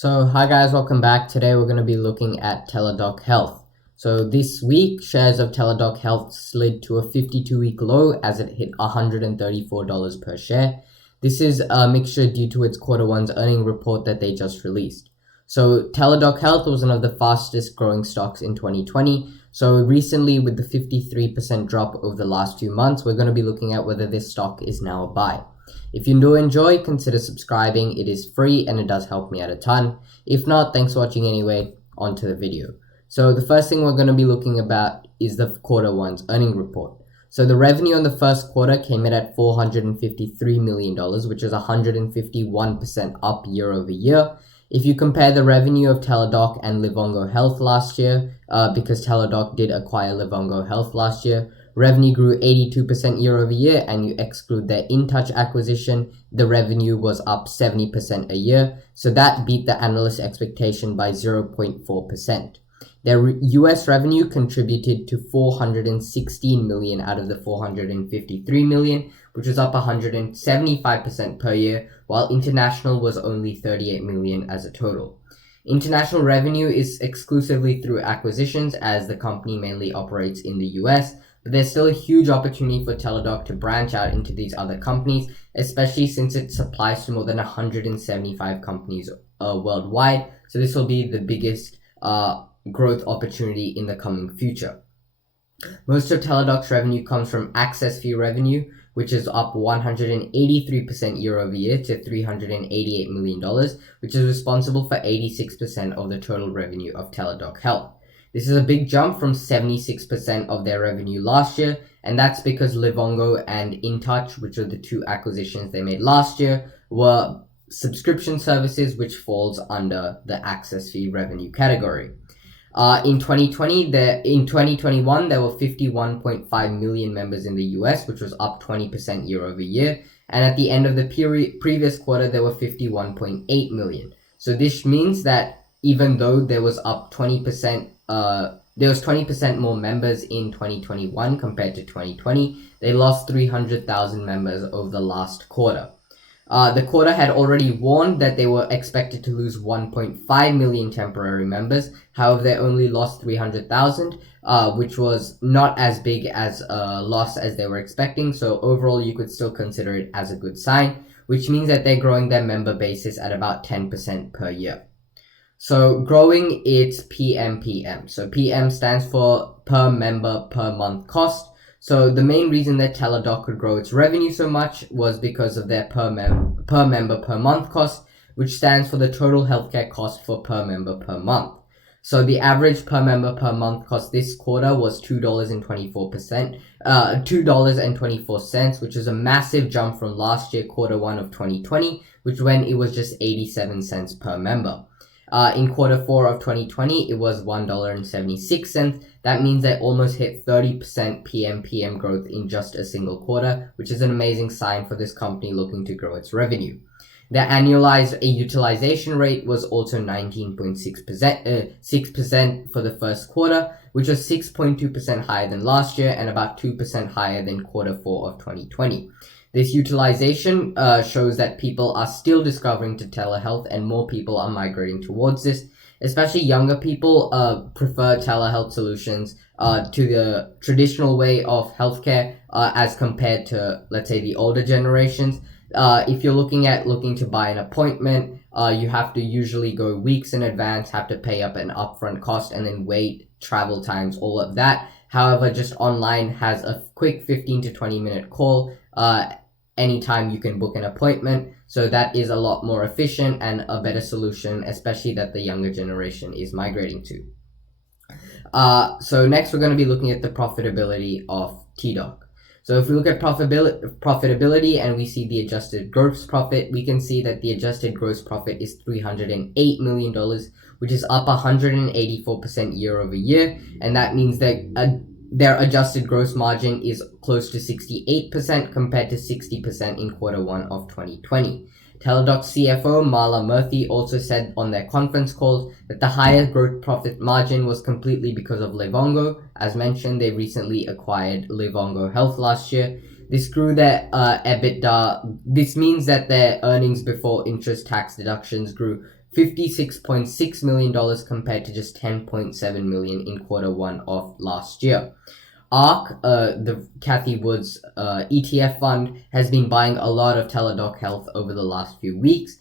So hi guys, welcome back. Today we're going to be looking at Teladoc Health. So this week, shares of Teladoc Health slid to a 52-week low as it hit $134 per share. This is a mixture due to its quarter one's earning report that they just released. So Teladoc Health was one of the fastest growing stocks in 2020. So recently, with the 53% drop over the last 2 months, we're going to be looking at whether this stock is now a buy. If you do enjoy, consider subscribing. It is free and it does help me out a ton. If not, thanks for watching anyway. On to the video. So the first thing we're going to be looking about is the quarter one's earning report. So the revenue in the first quarter came in at $453 million, which is 151% up year over year. If you compare the revenue of Teladoc and Livongo Health last year, because Teladoc did acquire Livongo Health last year, revenue grew 82% year over year, and you exclude their InTouch acquisition, the revenue was up 70% a year. So that beat the analyst expectation by 0.4%. Their US revenue contributed to $416 million out of the $453 million, which was up 175% per year, while international was only $38 million as a total. International revenue is exclusively through acquisitions, as the company mainly operates in the US, but there's still a huge opportunity for Teladoc to branch out into these other companies, especially since it supplies to more than 175 companies worldwide. So this will be the biggest growth opportunity in the coming future. Most of Teladoc's revenue comes from access fee revenue, which is up 183% year over year to $388 million, which is responsible for 86% of the total revenue of Teladoc Health. This is a big jump from 76% of their revenue last year, and that's because Livongo and InTouch, which are the two acquisitions they made last year, were subscription services, which falls under the access fee revenue category. In 2021, there were 51.5 million members in the US, which was up 20% year over year. And at the end of the previous quarter, there were 51.8 million. So this means that even though there was up 20%, there was 20% more members in 2021 compared to 2020, they lost 300,000 members over the last quarter. The quarter had already warned that they were expected to lose 1.5 million temporary members. However, they only lost 300,000, which was not as big as a loss as they were expecting. So overall, you could still consider it as a good sign, which means that they're growing their member basis at about 10% per year. So growing its PMPM. So PM stands for per member per month cost. So the main reason that Teladoc could grow its revenue so much was because of their per member per month cost, which stands for the total healthcare cost for per member per month. So the average per member per month cost this quarter was $2.24, which is a massive jump from last year, quarter one of 2020, when it was just 87 cents per member. In quarter four of 2020, it was $1.76. That means they almost hit 30% PMPM growth in just a single quarter, which is an amazing sign for this company looking to grow its revenue. Their annualized utilization rate was also 19.6% for the first quarter, which was 6.2% higher than last year and about 2% higher than quarter four of 2020. This utilization shows that people are still discovering to telehealth and more people are migrating towards this. Especially younger people prefer telehealth solutions to the traditional way of healthcare as compared to, let's say, the older generations. If you're looking to buy an appointment, you have to usually go weeks in advance, have to pay up an upfront cost and then wait, travel times, all of that. However, just online has a quick 15 to 20 minute call. Anytime you can book an appointment. So that is a lot more efficient and a better solution, especially that the younger generation is migrating to. So next we're going to be looking at the profitability of TDOC. So if we look at profitability and we see the adjusted gross profit, we can see that the adjusted gross profit is $308 million, which is up 184% year over year. And that means that their adjusted gross margin is close to 68% compared to 60% in quarter one of 2020. Teladoc CFO Mala Murthy also said on their conference call that the higher gross profit margin was completely because of Livongo. As mentioned, they recently acquired Livongo Health last year. This grew their EBITDA. This means that their earnings before interest tax deductions grew $56.6 million compared to just $10.7 million in Q1 of last year. ARK, the Cathy Wood's ETF fund, has been buying a lot of Teladoc Health over the last few weeks.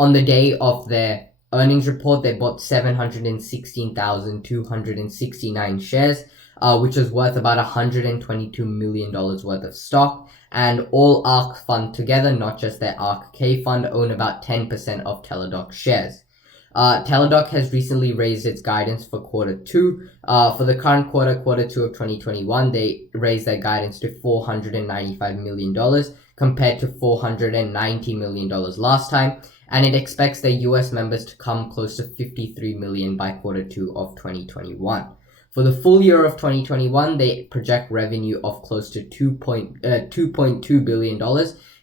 On the day of their earnings report, they bought 716,269 shares, which was worth about $122 million worth of stock. And all ARK fund together, not just their ARK K fund, own about 10% of Teladoc shares. Teladoc has recently raised its guidance for Q2. For the current Q2 of 2021, they raised their guidance to $495 million compared to $490 million last time, and it expects their US members to come close to 53 million by Q2 of 2021. For the full year of 2021, they project revenue of close to $2.2 billion,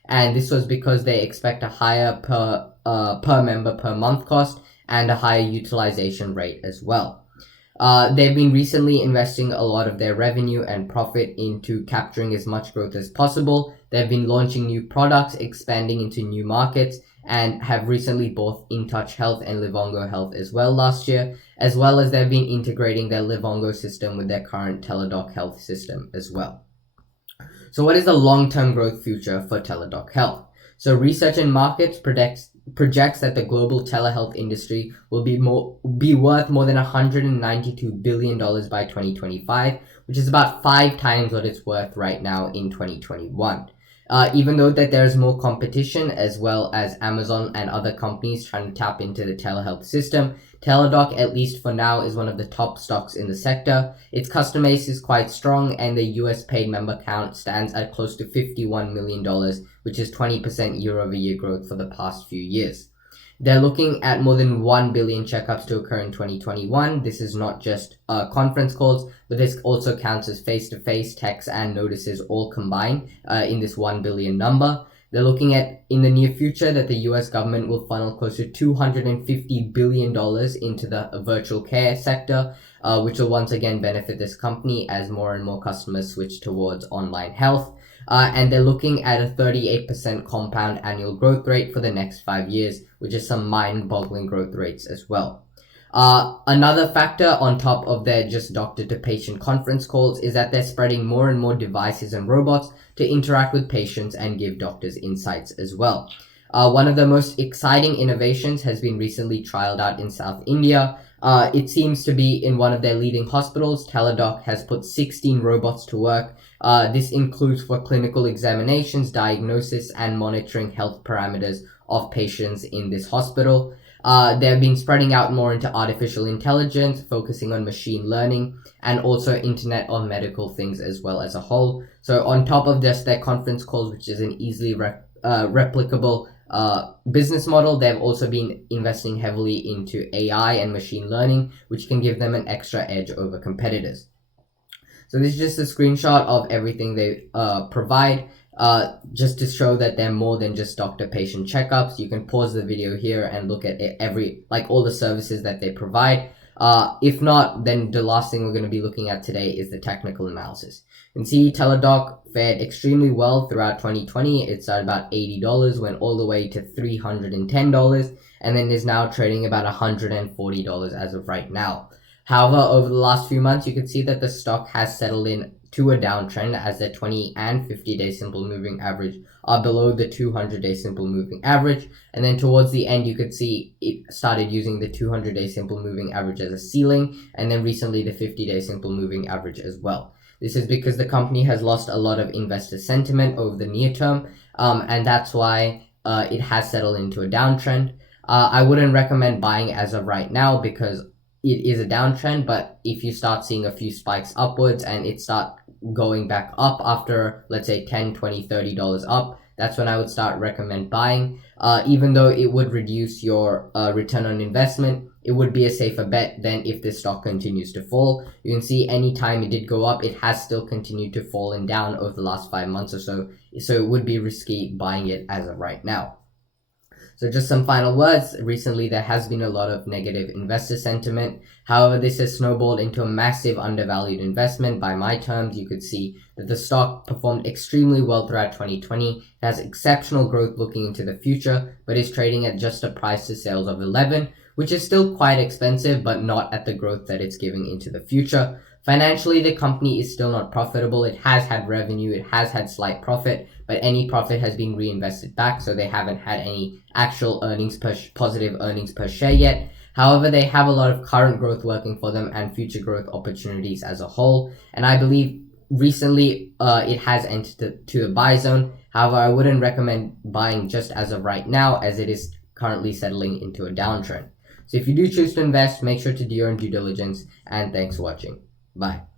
and this was because they expect a higher per member per month cost and a higher utilization rate as well. They've been recently investing a lot of their revenue and profit into capturing as much growth as possible. They've been launching new products, expanding into new markets, and have recently bought InTouch Health and Livongo Health as well last year, as well as they've been integrating their Livongo system with their current Teladoc Health system as well. So what is the long-term growth future for Teladoc Health? So Research and Markets projects that the global telehealth industry will be worth more than $192 billion by 2025, which is about 5 times what it's worth right now in 2021. Even though that there's more competition, as well as Amazon and other companies trying to tap into the telehealth system, Teladoc, at least for now, is one of the top stocks in the sector. Its customer base is quite strong, and the US paid member count stands at close to $51 million, which is 20% year-over-year growth for the past few years. They're looking at more than 1 billion checkups to occur in 2021. This is not just conference calls, but this also counts as face-to-face, texts, and notices all combined in this 1 billion number. They're looking at, in the near future, that the US government will funnel close to $250 billion into the virtual care sector, which will once again benefit this company as more and more customers switch towards online health. And they're looking at a 38% compound annual growth rate for the next 5 years, which is some mind-boggling growth rates as well. Another factor on top of their just doctor-to-patient conference calls is that they're spreading more and more devices and robots to interact with patients and give doctors insights as well. One of the most exciting innovations has been recently trialed out in South India. It seems to be in one of their leading hospitals. Teladoc has put 16 robots to work. This includes for clinical examinations, diagnosis, and monitoring health parameters of patients in this hospital. They've been spreading out more into artificial intelligence, focusing on machine learning, and also Internet of Medical Things as well as a whole. So on top of just their conference calls, which is an easily replicable business model, they've also been investing heavily into AI and machine learning, which can give them an extra edge over competitors. So this is just a screenshot of everything they provide. Just to show that they're more than just doctor-patient checkups. You can pause the video here and look at all the services that they provide. If not, then the last thing we're going to be looking at today is the technical analysis. You can see Teladoc fared extremely well throughout 2020. It started about $80, went all the way to $310, and then is now trading about $140 as of right now. However, over the last few months, you can see that the stock has settled in to a downtrend as the 20 and 50-day simple moving average are below the 200-day simple moving average. And then towards the end, you could see it started using the 200-day simple moving average as a ceiling, and then recently the 50-day simple moving average as well. This is because the company has lost a lot of investor sentiment over the near term, and that's why it has settled into a downtrend. I wouldn't recommend buying as of right now because it is a downtrend, but if you start seeing a few spikes upwards and it start going back up after, let's say, $10, $20, $30 up, that's when I would start recommend buying. Even though it would reduce your return on investment, it would be a safer bet than if the stock continues to fall. You can see anytime it did go up, it has still continued to fall and down over the last 5 months or so. So it would be risky buying it as of right now. So just some final words. Recently, there has been a lot of negative investor sentiment. However, this has snowballed into a massive undervalued investment. By my terms, you could see that the stock performed extremely well throughout 2020. It has exceptional growth looking into the future, but is trading at just a price to sales of 11, which is still quite expensive, but not at the growth that it's giving into the future. Financially, the company is still not profitable. It has had revenue, it has had slight profit, but any profit has been reinvested back, so they haven't had any actual positive earnings per share yet. However, they have a lot of current growth working for them and future growth opportunities as a whole, and I believe recently it has entered to the buy zone. However, I wouldn't recommend buying just as of right now, as it is currently settling into a downtrend. So if you do choose to invest, make sure to do your own due diligence, and thanks for watching. Bye.